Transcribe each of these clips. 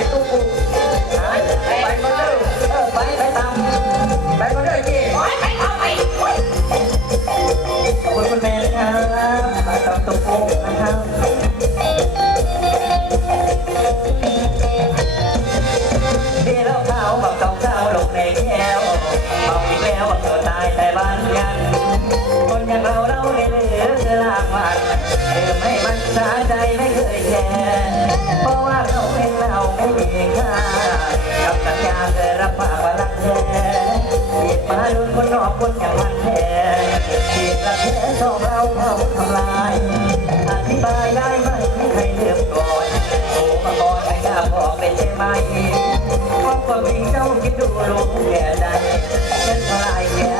Ay, tú. ลายอธิบายได้ไหมใครเลือกก่อนโอ้มาบอกไม่กล้าบอกเลยใช่ไหมว่าความจริงเจ้าคิดดูรู้แก่ใดฉันลายแก่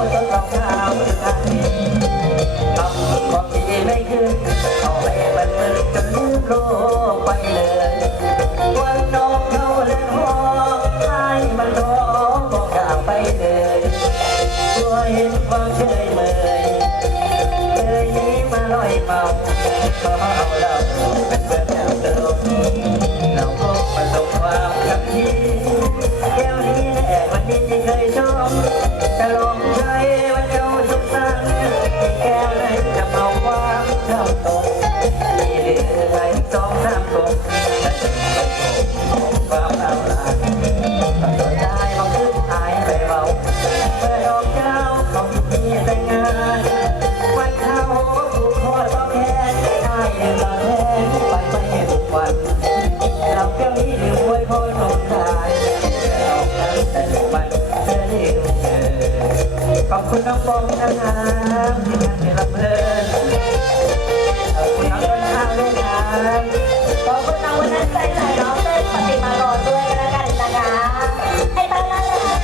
วันนั้นใครใส่น้องเต้นปฏิมากรด้วยล้กันนะคะให้ตั้าเลยะ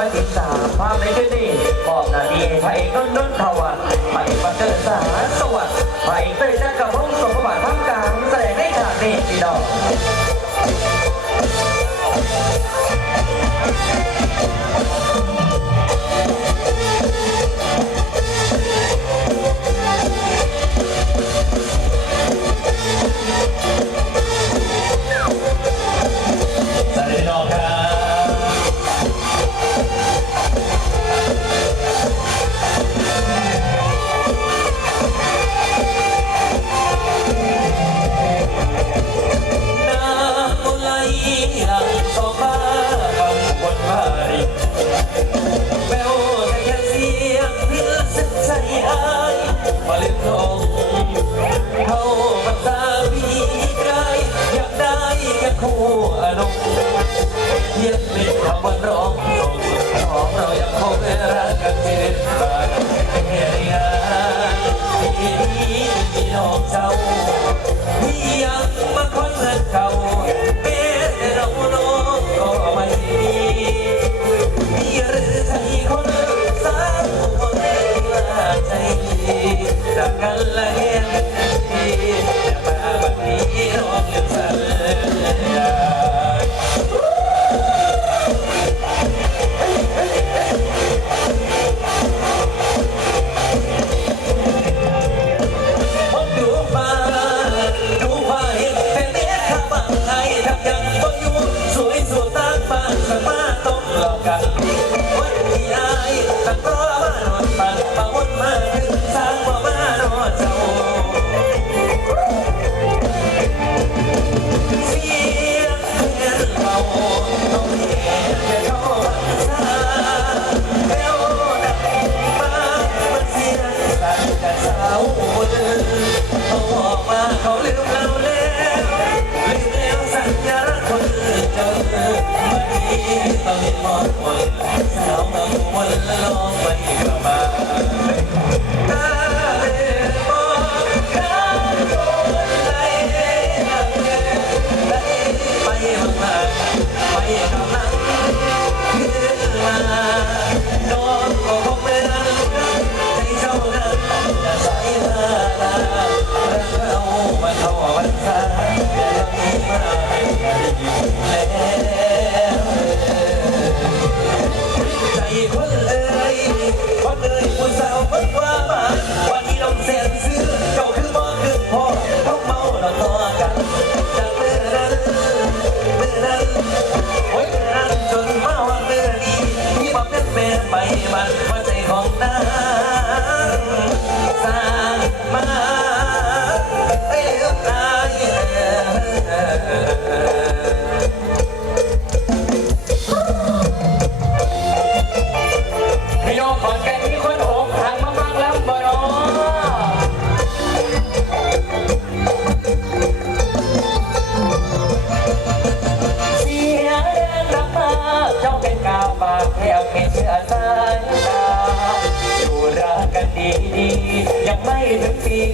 อยติดตามภาพในเช่นนี้บอกนาดีพระเอกนนท์นทวัฒน์พระเอกบัเตอร์สารสวัสดิ์พระเอกเต้ยจ้ากระพงสมบัติทั้งกลางแสดงให้ขาดนี่พี่น้อง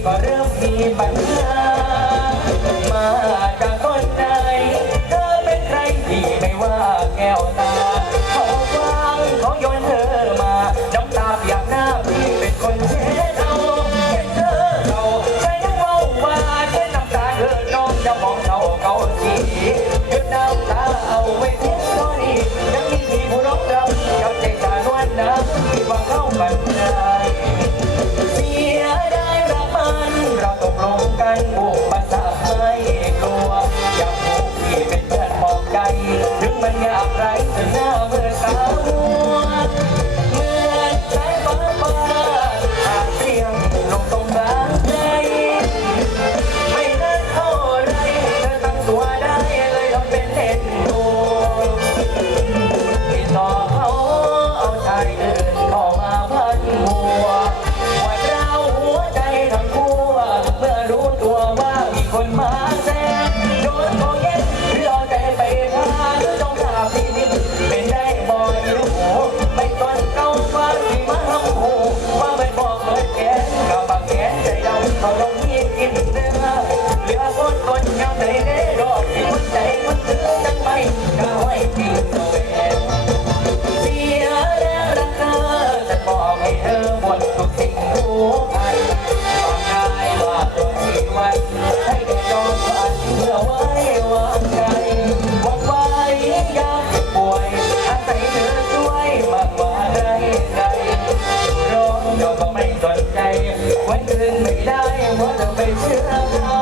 ก็เริ่มมีปัญหา มาจากคนไหนเธอเป็นใครที่ไม่ว่าแก้วตา ว่าไม่เชื่อ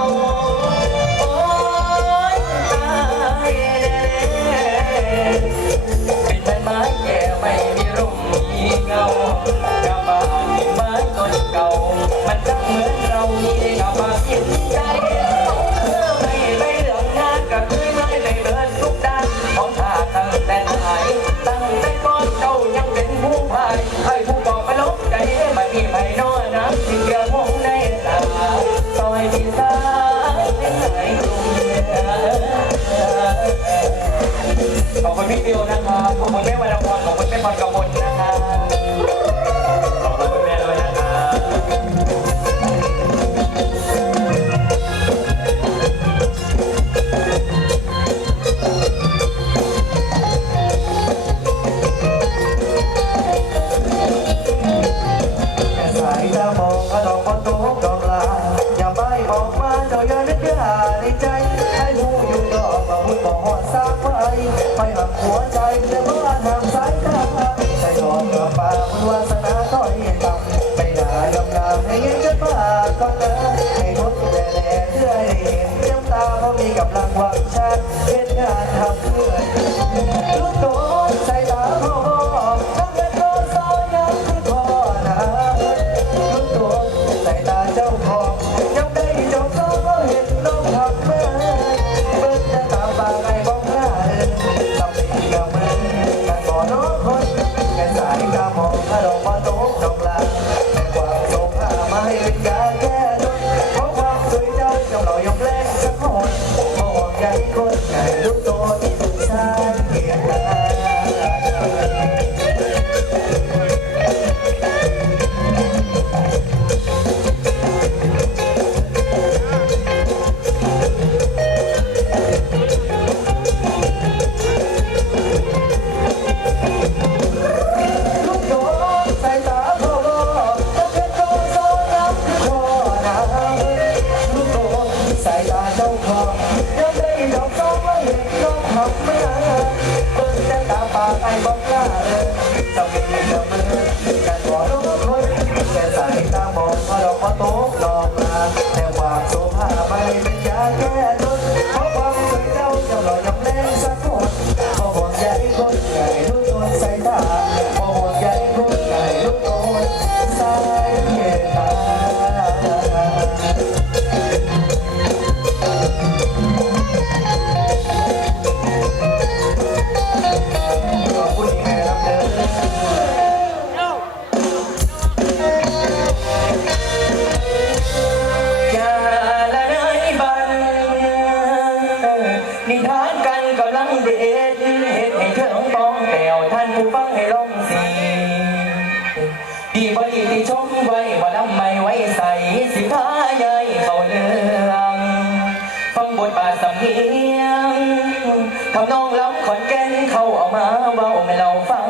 คำนองล้ำขอนแก่นเขาเอามาเบาไม่เราฟัง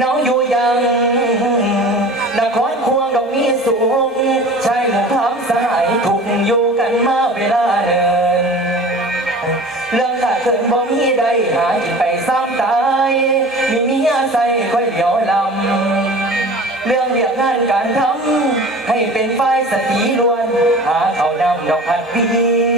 น้องอยู่ยังนครควงดอกมีสูงชายหมู่พร้อมสหายถูกอยู่กันมาเวลาเดิน เรื่องขาเขินบ่มีใดหากินไปซ้ำตาย มีเมียใส่ค่อยเหลียวลำ เรื่องเรียกงานการทำให้เป็นฝ่ายสติล้วน หาเขานำดอกพัดวี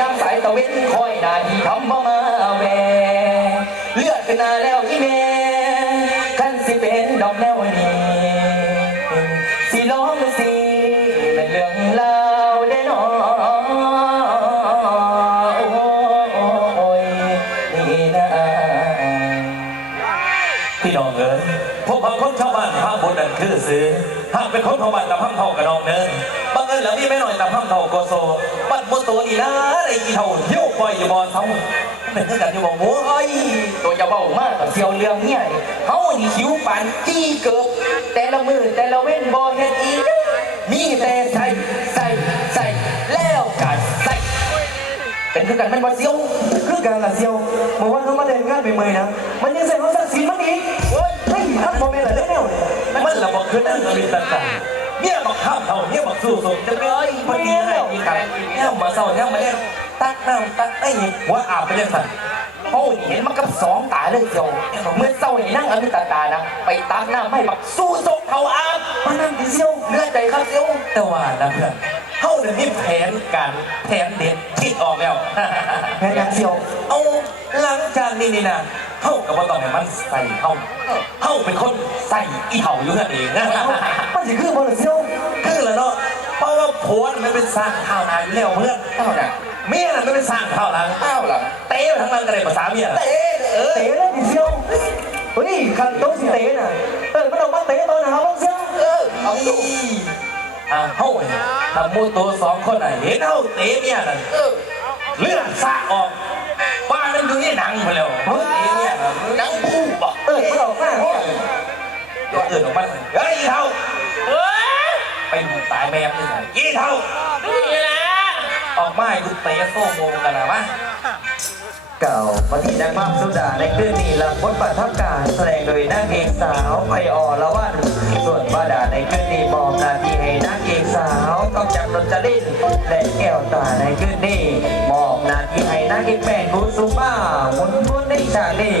ยามสายตะเวนคอยนาทีทำบ่มาแวเลือดขึ้นหน้าแล้วอีแม่คันสิเป็นดอกแนวนี้สิร้องสิเป็นเรื่องราวได้นอโอ้ยนี่นะพี่น้องเอ๋ยพวกพังคนชาวบ้านพาบุญนั่นคือซื้อหากเป็นคนชาวบ้านตะพังเท่ากับน้องเนินบางเอิ ญแล้วนี่ไม่หน่อยตะพังเท่าโกโซบัดมุตัวอีนะไอ้อีเท่าเที่ยวปล่อยอยู่บอเท่าเป็นเท่ากันที่บอกโอ้ยตัวจะเบามากกับเสียวเรื่องเนี่ยเฮานี่หิวปานจี้เกิบแต่ละมือแต่ละเว้นบ่เฮ็ดอีกมีแต่ใส่ใส่ใส่แล้วกันใส่เป็นคือกันแมันบ่เสียวคือกันละเสียวเมื่อวานเขามาเดินงานไปเมยนะมันยังใส่เขาสักสีมันอีกเฮ้ยทักบ่แม่นล่ะเด้อแนวนี่มันละบอกคือนั่งอรินต่างๆ เนี่ยบอกข้ามเท่าเนี่ยบอกสู้สมจะไม่เอ้ยพอดีให้ดีกันเนี่ยมาเศร้าเนี่ยมาเล่นตักน้ำตักไอ้หัวอาบไปเลยสั่นโอ้ยเห็นมันกับสองตาเลยเสียวเมื่อเศร้านี่นั่งอมิตาตานะ ไปตักน้ำให้บักสู้ซกเขาอาบมานั่งดิเสียวเลือดใจครับเสียวแต่ว่านะเพื่อนเฮาเนี่ยมีแผนการแผนเด็ดคิดออกแล้วแพ้ยังเสียวเอาหลังจากนี้นี่นะ เฮากับว่าต้องให้มันใส่เฮาเฮาเป็นคนใส่อีเห่าอยู่นั่นเองนะมันสิคือบ่ล่ะเสียวคือแล้วเนาะเพราะว่าผัวมันเป็นสร้างข้าวนาอยู่แล้วเพื่อนเอ้าน่ะเมียน่ะมันเป็นสร้างข้าวหลังเอ้าล่ะเตะไปทั้งหลังกันเลยภาษาเมียเตะเออเตะเลยดิเสียวเฮ้ยคันโตสิเตะน่ะเออมันออกมาเตะตอนน่ะครับเสียวเออเอาดูอ่าเฮาเนี่ยทำมูตัวสองคนน่ะเห็นเฮาเตะเมียนั่นเออเลือดสาดออกป้านั่นอยู่ที่หนังไปแล้วเฮ้ยเตะเมีย นังคู่บ่เออมันออกมาเดี๋ยวอื่นออกมาเฮ้ยอีเท่าไปดูตายแม่มึงเลยอีเท่าออกมาดูเตะโซ่โมงกันนะวะ เก่าปฏินังบ้ามสุดาในคืนนี้ลำบบทบาททับการแสดงโดยนางเอกสาวไอออละวัน ส่วนบาดาในคืนนี้มอกนาทีให้นางเอกสาวต้องจับรจรินและแก้วตาในคืนนี้มอบนาทีให้นางเอกแป้งบุญสุบ้าหมุนวนในฉากนี้